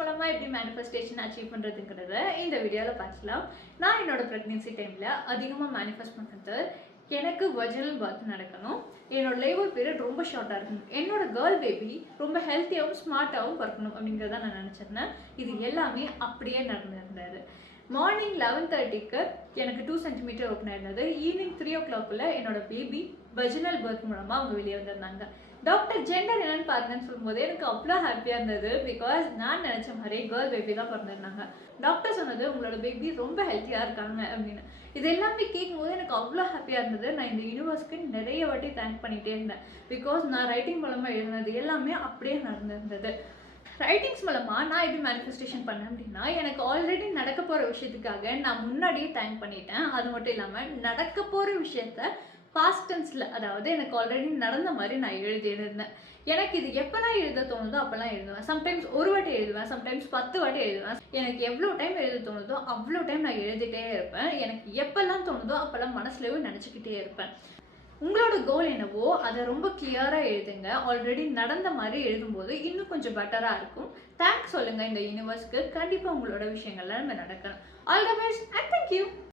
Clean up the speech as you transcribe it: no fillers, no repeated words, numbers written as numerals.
மூலமா எப்படி manifestation achieve பண்றதுங்கிறத இந்த வீடியோல பார்க்கலாம். நான் என்னோட பிரெக்னன்சி டைம்ல அதிகமா மேனிஃபெஸ்ட் பண்ணது எனக்கு வஜினல் பர்த் நடக்கணும். என்னோட லேபர் பீரியட் ரொம்ப ஷார்ட்டாக இருக்கணும். என்னோட கேர்ள் பேபி ரொம்ப ஹெல்த்தியாகவும் ஸ்மார்ட்டாகவும் பிறக்கணும் அப்படிங்கிறத நான் நினச்சிருந்தேன். இது எல்லாமே அப்படியே நடந்திருந்தது. மார்னிங் 11:30க்கு எனக்கு 2 சென்டிமீட்டர் ஓப்பன் ஆயிருந்தது. ஈவினிங் 3 o'clock என்னோட பேபி வஜினல் பர்த் மூலமாக அவங்க வெளியே வந்திருந்தாங்க. டாக்டர் ஜெண்டர் என்னன்னு பாருங்கன்னு சொல்லும்போது எனக்கு அவ்வளோ ஹாப்பியாக இருந்தது. பிகாஸ் நான் நினச்ச மாதிரியே கேர்ள் பேபி தான் பிறந்திருந்தாங்க. டாக்டர் சொன்னது உங்களோட பேபி ரொம்ப ஹெல்த்தியாக இருக்காங்க அப்படின்னு. இது எல்லாமே கேட்கும்போது எனக்கு அவ்வளோ ஹாப்பியாக இருந்தது. நான் இந்த யூனிவர்ஸ்க்கு நிறைய வாட்டி தேங்க் பண்ணிகிட்டே இருந்தேன். பிகாஸ் நான் ரைட்டிங் மூலமாக எழுதினது எல்லாமே அப்படியே நடந்திருந்தது. ரைட்டிங்ஸ் மூலமாக நான் எப்படி மேனிஃபெஸ்டேஷன் பண்ணேன் அப்படின்னா, எனக்கு ஆல்ரெடி நடக்க போகிற விஷயத்துக்காக நான் முன்னாடியே தேங்க் பண்ணிட்டேன். அது மட்டும் இல்லாமல் நடக்க போகிற விஷயத்த பாஸ்ட் டென்ஸில், அதாவது எனக்கு ஆல்ரெடி நடந்த மாதிரி நான் எழுதியிருந்தேன். எனக்கு இது எப்போல்லாம் எழுத தோணுதோ அப்போல்லாம் எழுதுவேன். சம்டைம்ஸ் ஒரு வாட்டி எழுதுவேன், சம்டைம்ஸ் 10 வாட்டி எழுதுவேன். எனக்கு எவ்வளோ டைம் எழுத தோணுதோ அவ்வளோ டைம் நான் எழுதிட்டே இருப்பேன். எனக்கு எப்போல்லாம் தோணுதோ அப்போல்லாம் மனசுலேயே நினச்சிக்கிட்டே இருப்பேன். உங்களோட கோல் என்னவோ அதை ரொம்ப கிளியராக எழுதுங்க. ஆல்ரெடி நடந்த மாதிரி எழுதும்போது இன்னும் கொஞ்சம் பெட்டராக இருக்கும். தேங்க்ஸ் சொல்லுங்கள் இந்த யூனிவர்ஸ்க்கு. கண்டிப்பாக உங்களோட விஷயங்கள்லாம் நடக்கணும். All the best and thank you.